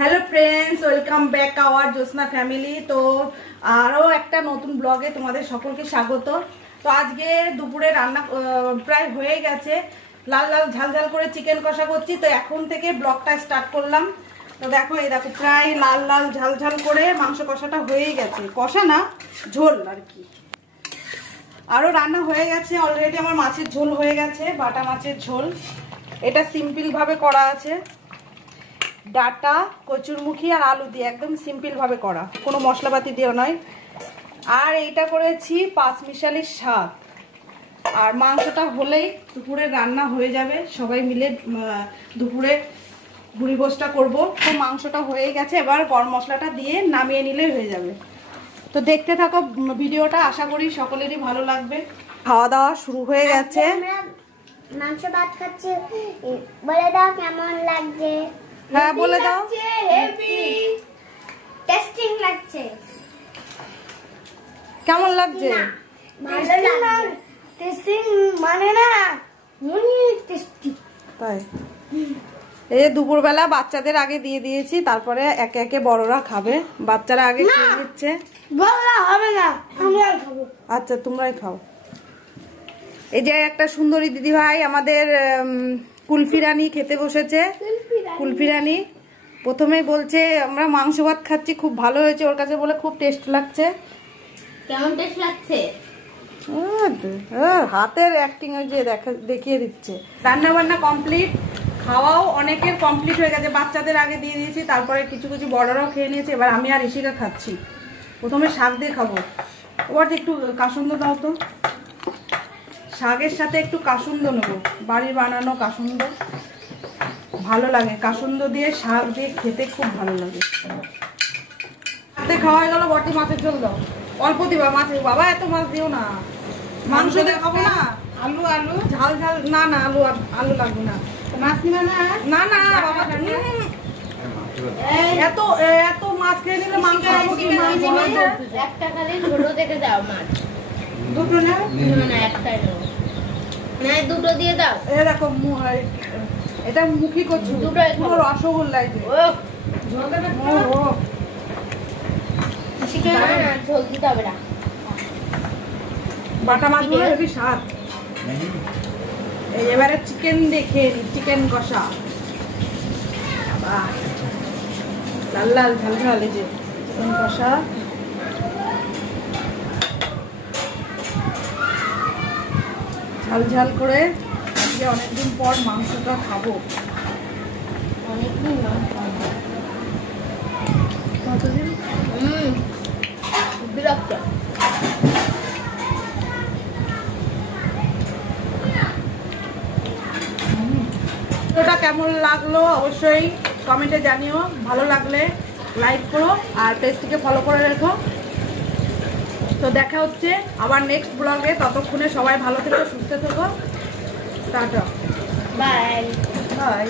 Hello friends, welcome back hour জ্যোৎস্না family. তো আরও একটা নতুন ব্লগে তোমাদের সকলকে স্বাগত। তো আজকে দুপুরে রান্না প্রায় হয়ে গেছে, লাল লাল ঝাল ঝাল করে চিকেন কষা করছি। তো এখন থেকে ব্লগটা স্টার্ট করলাম। তো দেখো, এই দেখো প্রায় লাল লাল ঝাল ঝাল করে মাংস কষাটা হয়েই গেছে, কষা না ঝোল আর কি। আরও রান্না হয়ে গেছে অলরেডি, আমার মাছের ঝোল হয়ে গেছে, বাটা মাছের ঝোল। এটা সিম্পলভাবে করা আছে, ডাটা, কচুরমুখী আর আলু দিয়ে একদম সিম্পল ভাবে করা, কোনো মশলাপাতি দিয়ে নয়। আর এইটা করেছি পাঁচমিশালি শাক। আর মাংসটা হলেই দুপুরে রান্না হয়ে যাবে, সবাই মিলে দুপুরে ভুড়িভোজটা করব। তো মাংসটা হয়ে গেছে, এবার গরম মশলাটা দিয়ে নামিয়ে নিলেই হয়ে যাবে। তো দেখতে থাকো ভিডিওটা, আশা করি সকলেরই ভালো লাগবে। খাওয়া দাওয়া শুরু হয়ে গেছে। মাংস ভাত খাচ্ছি, বলে দাও কেমন লাগছে। হ্যাঁ বলে দাও। হেভি টেস্টিং লাগছে। কেমন লাগছে? ভালো লাগছে। টেস্টিং মানে না, মনি টেস্টি। তাই এই দুপুরবেলা বাচ্চাদের আগে দিয়ে দিয়েছি, তারপরে একে একে বড়রা খাবে। বাচ্চারা আগে খেয়ে নিচ্ছে। বড়রা হবে না, আমরাই খাবো। আচ্ছা তোমরাই খাও। এই যে একটা সুন্দরী দিদি ভাই আমাদের কুলফি রানী খেতে বসেছে। কুলফি রানী প্রথমে বলছে আমরা মাংস ভাত খাচ্ছি, খুব ভালো হয়েছে ওর কাছে, বলে খুব টেস্ট লাগছে। কেমন টেস্ট লাগছে? হাতের অ্যাক্টিং যে দেখিয়ে দিচ্ছে। রান্না বান্না কমপ্লিট, খাওয়াও অনেকের কমপ্লিট হয়ে গেছে। বাচ্চাদের আগে দিয়ে দিয়েছি, তারপরে কিছু কিছু বড়রাও খেয়ে নিয়েছে। এবার আমি আর ঋষিকা খাচ্ছি। প্রথমে শাক দিয়ে খাবো। এবার একটু কাসুন্দ দাও তো, শাকের সাথে একটু কাসুন্দ নেবো, বাড়ির বানানো কাসুন্দ ভালো লাগে। কাসুন্দ দিয়ে শাক দিয়ে খেতে খুব ভালো লাগে। হাতে খাওয়া হয়ে গেল। বটি মাছের ঝোল দাও, অল্প দিবা মাছ। বাবা এত মাছ দিও না, মাংস দিয়ে খাবো না। আলু আলু ঝাল ঝাল না, না আলু আলু লাগবে না। মাছ নিবা না? না না বাবা, এত এত মাছ খেয়ে নিলে মাংস একটা খালি ছোট থেকে দাও মাছ। দুটো না, না একটাই দাও, না দুটো দিয়ে দাও। এই দেখো এটা মুখি কচু, দুটো রসগোল্লা। ঝোল দিতে হবে না। বাটা মাছগুলো হেবি স্বাদ। এবারে চিকেন দেখে চিকেন কষা, লাল লাল ঝাল ঝাল। এই যে চিকেন কষা, ঝাল ঝাল করে। আজকে অনেকদিন পর মাংসটা খাবো। অনেকদিন কতদিন? বিরক্ত। ভিডিওটা কেমন লাগলো অবশ্যই কমেন্টে জানিও। ভালো লাগলে লাইক করো আর পেজটিকে ফলো করে রেখো। তো দেখা হচ্ছে আবার নেক্সট ব্লগে। ততক্ষণে সবাই ভালো থেকো, সুস্থ থেকো। Tata, bye bye.